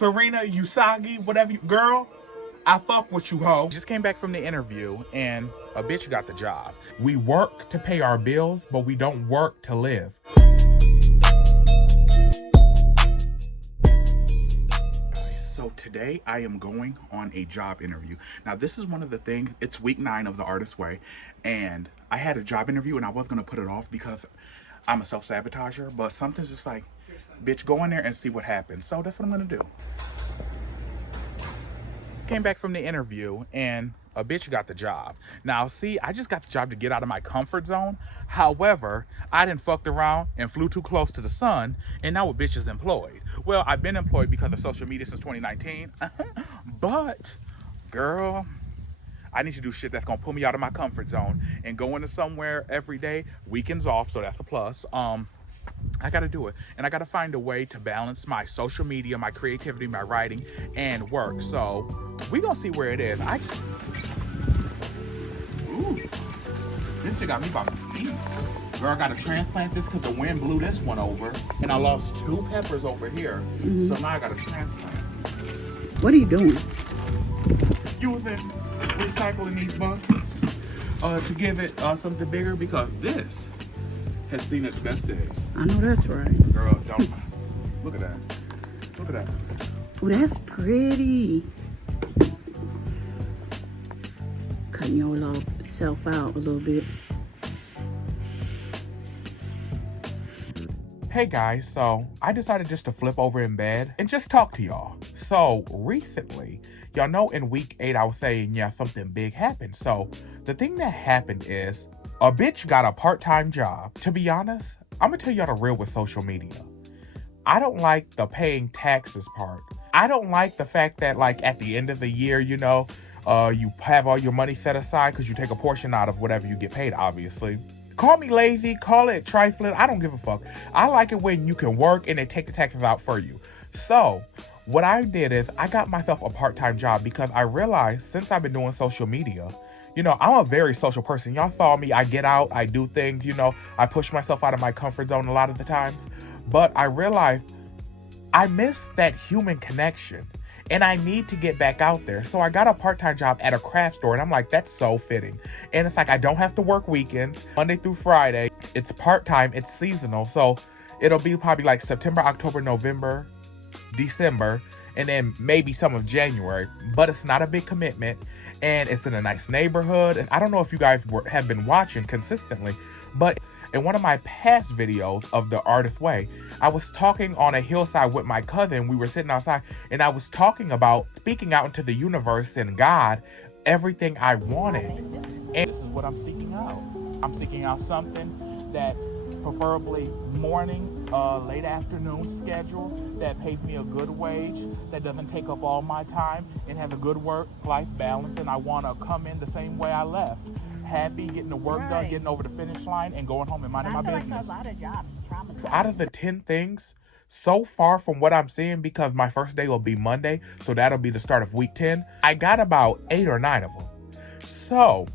Serena Usagi, whatever you, girl, I fuck with you, ho. Just came back from the interview and a bitch got the job. We work to pay our bills, but we don't work to live. So today I am going on a job interview. Now this is one of the things, it's week 9 of the Artist Way, and I had a job interview and I was gonna put it off because I'm a self-sabotager, but something's just like, bitch, go in there and see what happens. So that's what I'm gonna do. Came back from the interview and a bitch got the job. Now see, I just got the job to get out of my comfort zone. However, I done fucked around and flew too close to the sun, and now a bitch is employed. Well, I've been employed because of social media since 2019, but girl, I need to do shit that's gonna pull me out of my comfort zone and go into somewhere every day. Weekends off, so that's a plus. I gotta do it, and I gotta find a way to balance my social media, my creativity, my writing, and work. So we gonna see where it is. Ooh, this shit got me about to sneeze. Girl, I gotta transplant this because the wind blew this one over, and I lost 2 peppers over here. So now I gotta transplant. What are you doing? Using recycling these buckets to give it something bigger, because this has seen its best days. I know that's right. Girl, don't look at that. Look at that. Oh, that's pretty. Cutting your little self out a little bit. Hey guys, so I decided just to flip over in bed and just talk to y'all. So recently, y'all know in week 8 I was saying, yeah, something big happened. So the thing that happened is a bitch got a part-time job. To be honest, I'm gonna tell y'all the real with social media. I don't like the paying taxes part. I don't like the fact that, like, at the end of the year, you know, you have all your money set aside because you take a portion out of whatever you get paid, obviously. Call me lazy, call it trifling, I don't give a fuck. I like it when you can work and they take the taxes out for you. So what I did is I got myself a part-time job because I realized since I've been doing social media, you know, I'm a very social person. Y'all saw me, I get out, I do things, you know, I push myself out of my comfort zone a lot of the times. But I realized I miss that human connection and I need to get back out there. So I got a part-time job at a craft store and I'm like, that's so fitting. And it's like, I don't have to work weekends, Monday through Friday. It's part-time, it's seasonal. So it'll be probably like September, October, November, December, and then maybe some of January, but it's not a big commitment and it's in a nice neighborhood. And I don't know if you guys have been watching consistently, but in one of my past videos of the Artist Way, I was talking on a hillside with my cousin. We were sitting outside and I was talking about speaking out into the universe and God, everything I wanted. And this is what I'm seeking out. I'm seeking out something that's preferably morning, late afternoon schedule, that pays me a good wage, that doesn't take up all my time, and have a good work-life balance. And I want to come in the same way I left. Happy, getting the work done, getting over the finish line, and going home and minding my business. Like a lot of jobs, So out of the 10 things, so far from what I'm seeing, because my first day will be Monday, so that'll be the start of week 10, I got about 8 or 9 of them. So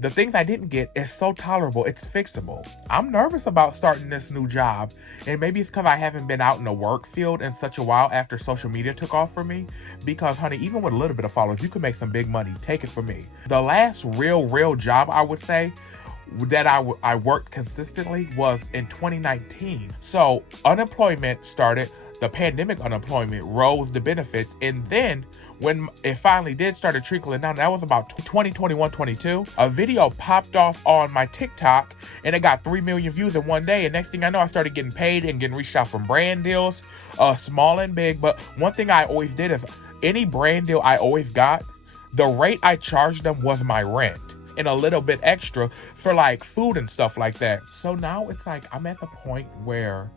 the things I didn't get is so tolerable, it's fixable. I'm nervous about starting this new job, and maybe it's because I haven't been out in the work field in such a while after social media took off for me. Because, honey, even with a little bit of followers, you can make some big money. Take it from me. The last real job, I would say, that I worked consistently was in 2019. So unemployment started, the pandemic unemployment rose the benefits, and then when it finally did started trickling down, that was about 2021, 22, a video popped off on my TikTok and it got 3 million views in one day. And next thing I know, I started getting paid and getting reached out from brand deals, small and big. But one thing I always did is any brand deal I always got, the rate I charged them was my rent and a little bit extra for like food and stuff like that. So now it's like, I'm at the point where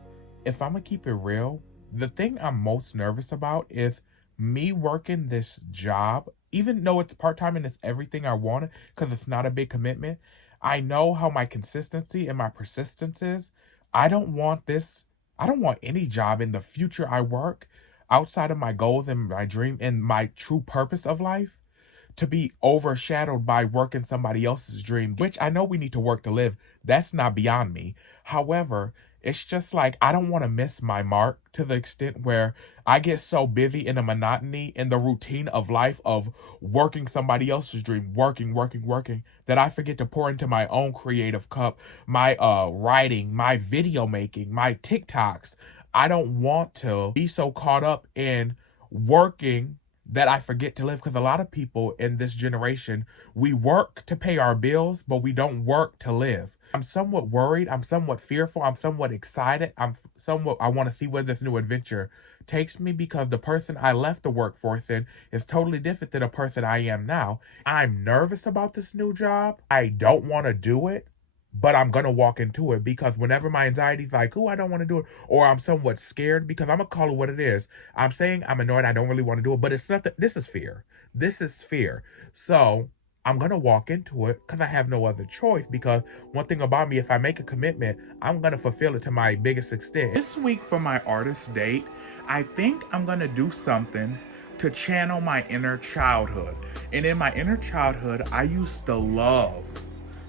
if I'm gonna keep it real, the thing I'm most nervous about is me working this job, even though it's part-time and it's everything I wanted, because it's not a big commitment. I know how my consistency and my persistence is. I don't want any job in the future I work outside of my goals and my dream and my true purpose of life to be overshadowed by working somebody else's dream, which I know we need to work to live. That's not beyond me. However, It's just like I don't want to miss my mark to the extent where I get so busy in the monotony and the routine of life of working somebody else's dream, working, that I forget to pour into my own creative cup, my writing, my video making, my TikToks. I don't want to be so caught up in working that I forget to live, because a lot of people in this generation, we work to pay our bills, but we don't work to live. I'm somewhat worried, I'm somewhat fearful, I'm somewhat excited, I want to see where this new adventure takes me, because the person I left the workforce in is totally different than the person I am now. I'm nervous about this new job. I don't want to do it, but I'm gonna walk into it, because whenever my anxiety's like, "Oh, I don't want to do it," or I'm somewhat scared, because I'm gonna call it what it is. I'm saying I'm annoyed, I don't really want to do it, but it's not that. This is fear. This is fear. So I'm gonna walk into it because I have no other choice. Because one thing about me, if I make a commitment, I'm gonna fulfill it to my biggest extent. This week for my artist date, I think I'm gonna do something to channel my inner childhood. And in my inner childhood, I used to love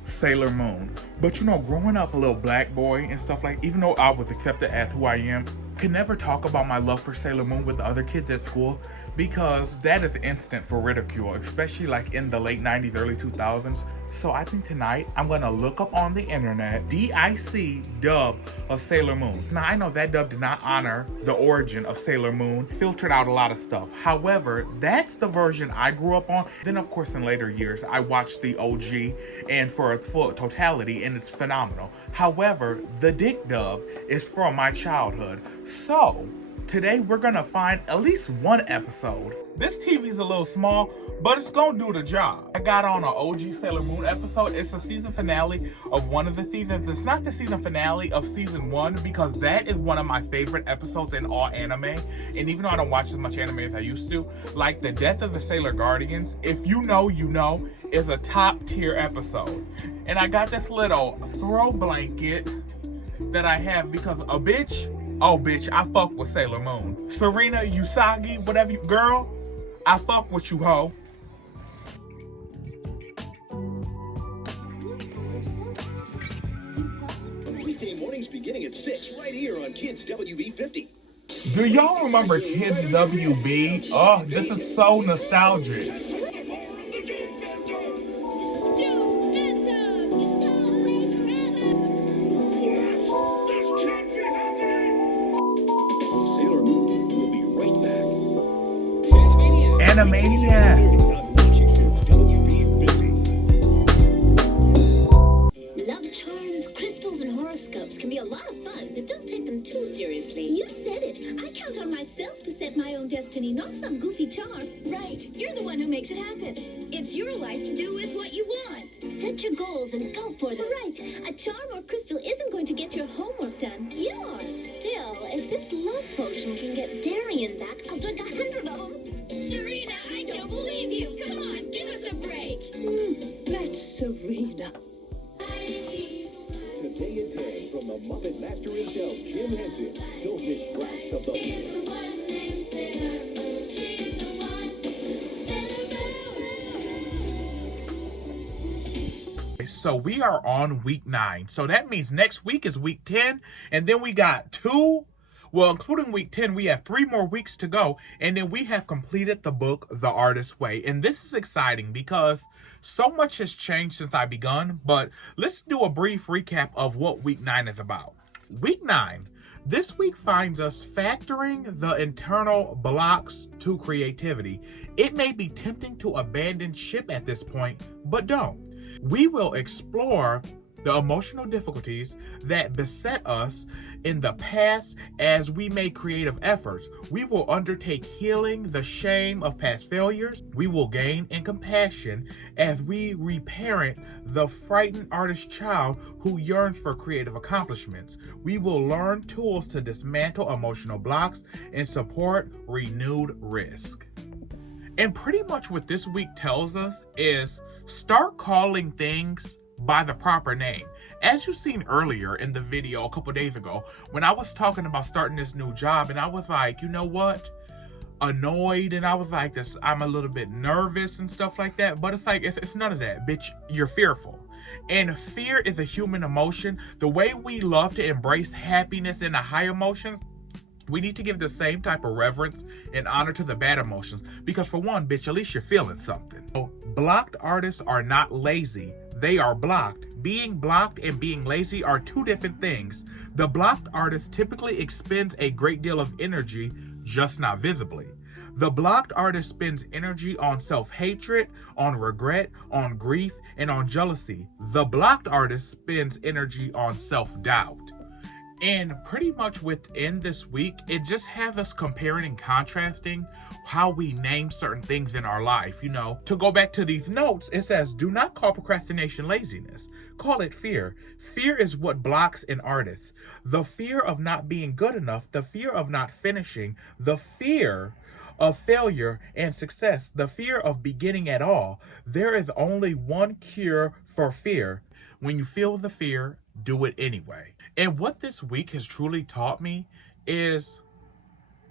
Sailor Moon. But growing up a little black boy and stuff, like, even though I was accepted as who I am, could never talk about my love for Sailor Moon with the other kids at school, because that is instant for ridicule, especially like in the late 90s, early 2000s. So I think tonight I'm gonna look up on the internet DIC dub of Sailor Moon. Now I know that dub did not honor the origin of Sailor Moon, filtered out a lot of stuff. However, that's the version I grew up on. Then of course in later years I watched the OG and for its full totality, and it's phenomenal. However, the Dick dub is from my childhood. So today we're gonna find at least one episode. This TV's a little small, but it's gonna do the job. I got on an OG Sailor Moon episode. It's a season finale of one of the seasons. It's not the season finale of season 1, because that is one of my favorite episodes in all anime. And even though I don't watch as much anime as I used to, like the death of the Sailor Guardians, if you know, you know, is a top tier episode. And I got this little throw blanket that I have because a bitch, oh bitch, I fuck with Sailor Moon. Serena, Usagi, whatever you, girl, I fuck with you, ho. Weekday mornings beginning at 6 right here on Kids WB50. Do y'all remember Kids WB? Oh, this is so nostalgic. Animaniac. Love charms, crystals, and horoscopes can be a lot of fun, but don't take them too seriously. You said it. I count on myself to set my own destiny, not some goofy charm. Right. You're the one who makes it happen. It's your life to do with what you want. Set your goals and go for them. Right. A charm or crystal isn't going to get your homework done. You are. Still, if this love potion can get Darian back, I'll drink 100 of them. Serena, I don't believe you. Come on, give us a break. That's Serena. Today and Day from the Muppet Master himself, Jim Henson. Don't miss tracks of the... So we are on week 9. So that means next week is week 10. And then we got 2, well, including week 10, we have 3 more weeks to go. And then we have completed the book, The Artist's Way. And this is exciting because so much has changed since I begun. But let's do a brief recap of what week 9 is about. Week 9. This week finds us factoring the internal blocks to creativity. It may be tempting to abandon ship at this point, but don't. We will explore the emotional difficulties that beset us in the past as we make creative efforts. We will undertake healing the shame of past failures. We will gain in compassion as we reparent the frightened artist child who yearns for creative accomplishments. We will learn tools to dismantle emotional blocks and support renewed risk. And pretty much what this week tells us is start calling things by the proper name. As you seen earlier in the video a couple days ago, when I was talking about starting this new job, and I was like, you know what? Annoyed, and I was like this, I'm a little bit nervous and stuff like that. But it's like, it's none of that, bitch. You're fearful. And fear is a human emotion. The way we love to embrace happiness and the high emotions, we need to give the same type of reverence and honor to the bad emotions. Because for one, bitch, at least you're feeling something. So, blocked artists are not lazy. They are blocked. Being blocked and being lazy are two different things. The blocked artist typically expends a great deal of energy, just not visibly. The blocked artist spends energy on self-hatred, on regret, on grief, and on jealousy. The blocked artist spends energy on self-doubt. And pretty much within this week, it just has us comparing and contrasting how we name certain things in our life. You know, to go back to these notes, it says, do not call procrastination laziness. Call it fear. Fear is what blocks an artist. The fear of not being good enough, the fear of not finishing, the fear of failure and success, the fear of beginning at all. There is only one cure for fear. When you feel the fear, do it anyway. And what this week has truly taught me is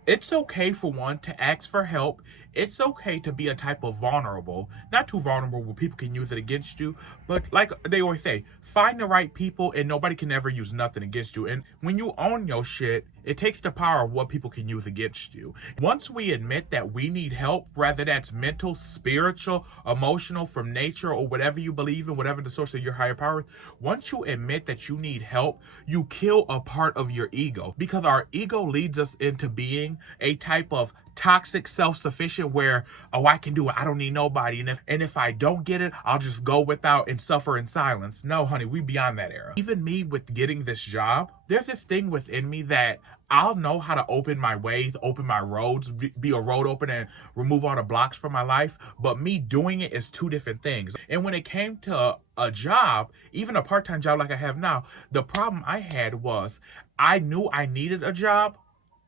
it's okay for one to ask for help. It's okay to be a type of vulnerable, not too vulnerable where people can use it against you, but like they always say, find the right people and nobody can ever use nothing against you. And when you own your shit, it takes the power of what people can use against you. Once we admit that we need help, whether that's mental, spiritual, emotional, from nature, or whatever you believe in, whatever the source of your higher power is, once you admit that you need help, you kill a part of your ego, because our ego leads us into being a type of toxic self-sufficient where, oh, I can do it, I don't need nobody, and if I don't get it, I'll just go without and suffer in silence. No, honey, we beyond that era. Even me with getting this job, there's this thing within me that I'll know how to open my ways, open my roads, be a road opener and remove all the blocks from my life, but me doing it is two different things. And when it came to a job, even a part-time job like I have now, the problem I had was I knew I needed a job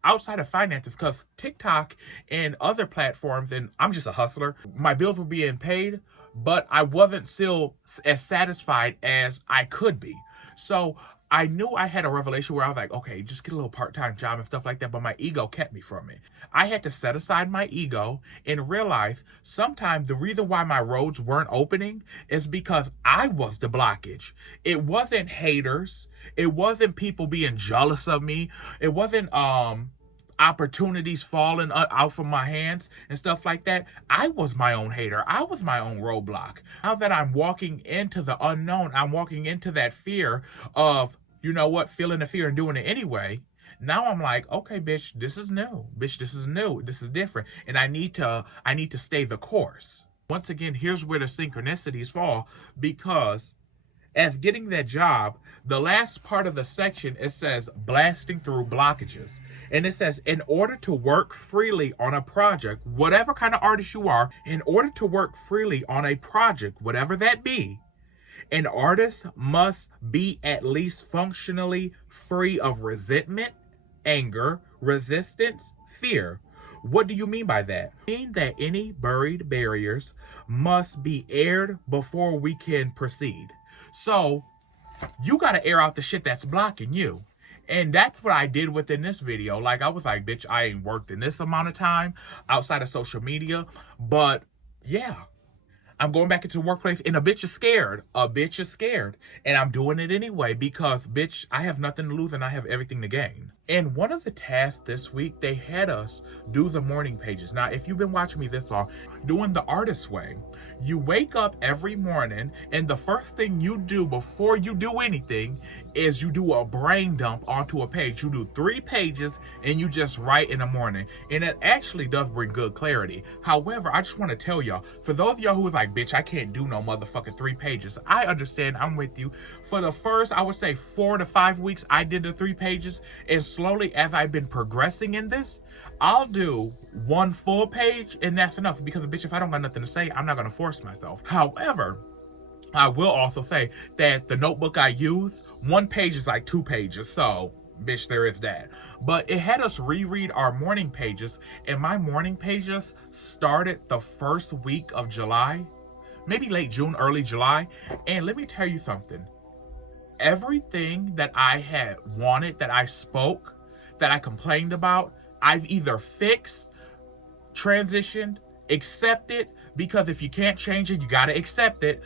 outside of finances, because TikTok and other platforms, and I'm just a hustler, my bills were being paid, but I wasn't still as satisfied as I could be. So I knew I had a revelation where I was like, okay, just get a little part-time job and stuff like that, but my ego kept me from it. I had to set aside my ego and realize sometimes the reason why my roads weren't opening is because I was the blockage. It wasn't haters. It wasn't people being jealous of me. It wasn't opportunities falling out from my hands and stuff like that. I was my own hater. I was my own roadblock. Now that I'm walking into the unknown, I'm walking into that fear of, you know what, feeling the fear and doing it anyway. Now I'm like, okay, bitch, this is new. Bitch, this is new. This is different. And I need to stay the course. Once again, here's where the synchronicities fall, because as getting that job, the last part of the section, it says blasting through blockages. And it says, in order to work freely on a project, whatever kind of artist you are, in order to work freely on a project, whatever that be, an artist must be at least functionally free of resentment, anger, resistance, fear. What do you mean by that? I mean that any buried barriers must be aired before we can proceed. So you got to air out the shit that's blocking you. And that's what I did within this video. Like, I was like, bitch, I ain't worked in this amount of time outside of social media. But yeah, I'm going back into the workplace and a bitch is scared. A bitch is scared. And I'm doing it anyway because, bitch, I have nothing to lose and I have everything to gain. And one of the tasks this week, they had us do the morning pages. Now, if you've been watching me this long, doing the artist way, you wake up every morning and the first thing you do before you do anything is you do a brain dump onto a page. You do 3 pages and you just write in the morning. And it actually does bring good clarity. However, I just want to tell y'all, for those of y'all who was like, bitch, I can't do no motherfucking 3 pages. I understand, I'm with you. For the first, I would say 4 to 5 weeks, I did the 3 pages. And slowly, as I've been progressing in this, I'll do 1 full page and that's enough. Because, bitch, if I don't got nothing to say, I'm not going to force myself. However, I will also say that the notebook I use, 1 page is like 2 pages. So, bitch, there is that. But it had us reread our morning pages. And my morning pages started the first week of July. Maybe late June, early July. And let me tell you something. Everything that I had wanted, that I spoke, that I complained about, I've either fixed, transitioned, accepted, because if you can't change it, you got to accept it.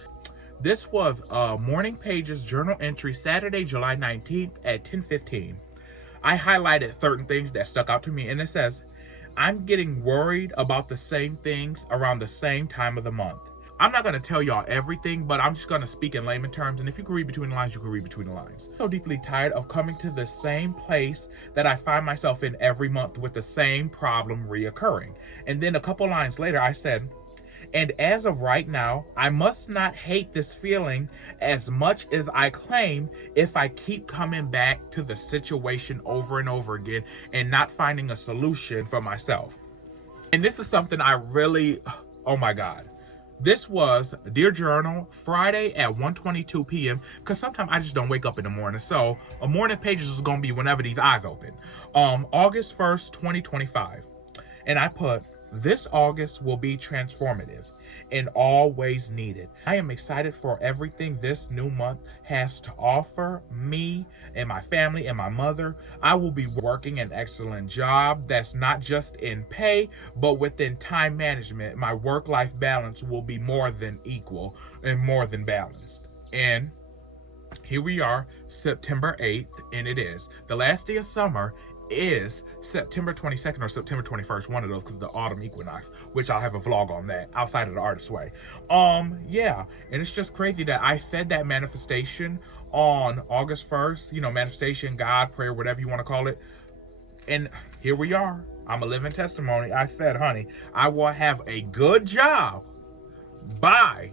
This was Morning Pages journal entry, Saturday, July 19th at 10:15. I highlighted certain things that stuck out to me, and it says, I'm getting worried about the same things around the same time of the month. I'm not going to tell y'all everything, but I'm just going to speak in layman terms, and if you can read between the lines, you can read between the lines. I'm so deeply tired of coming to the same place that I find myself in every month with the same problem reoccurring. And then a couple lines later, I said, and as of right now, I must not hate this feeling as much as I claim if I keep coming back to the situation over and over again and not finding a solution for myself. And this is something I really, oh my God. This was Dear Journal, Friday at 1:22 p.m. because sometimes I just don't wake up in the morning. So a Morning Pages is going to be whenever these eyes open. August 1st, 2025. And I put, this August will be transformative and always needed. I am excited for everything this new month has to offer me and my family and my mother. I will be working an excellent job that's not just in pay, but within time management. My work-life balance will be more than equal and more than balanced. And here we are, September 8th, and it is the last day of summer is September 22nd or September 21st, one of those, because the autumn equinox, which I'll have a vlog on that outside of the artist's way. Yeah, and it's just crazy that I said that manifestation on August 1st, manifestation, God, prayer, whatever you want to call it. And here we are. I'm a living testimony. I said, honey, I will have a good job I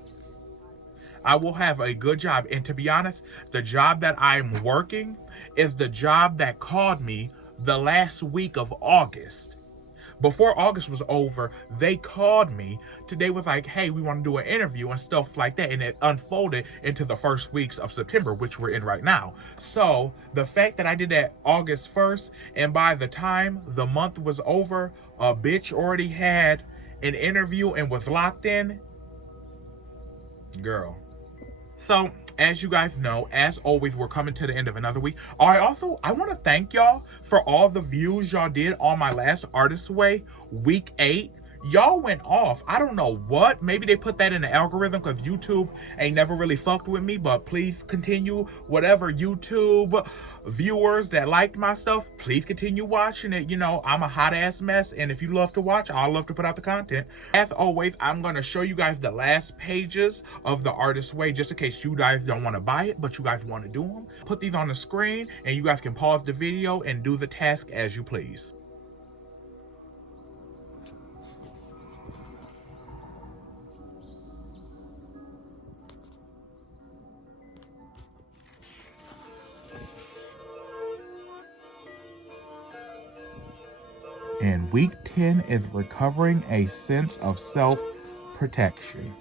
will have a good job. And to be honest, the job that I'm working is the job that called me the last week of August. Before August was over, they called me. Today was like, hey, we want to do an interview and stuff like that. And it unfolded into the first weeks of September, which we're in right now. So the fact that I did that August 1st, and by the time the month was over, a bitch already had an interview and was locked in. Girl. So, as you guys know, as always, we're coming to the end of another week. I want to thank y'all for all the views y'all did on my last Artist's Way, week 8. Y'all went off. I don't know what. Maybe they put that in the algorithm because YouTube ain't never really fucked with me. But please continue. Whatever YouTube viewers that liked my stuff, please continue watching it. I'm a hot ass mess. And if you love to watch, I love to put out the content. As always, I'm going to show you guys the last pages of the Artist's Way just in case you guys don't want to buy it, but you guys want to do them. Put these on the screen and you guys can pause the video and do the task as you please. And week 10 is recovering a sense of self-protection.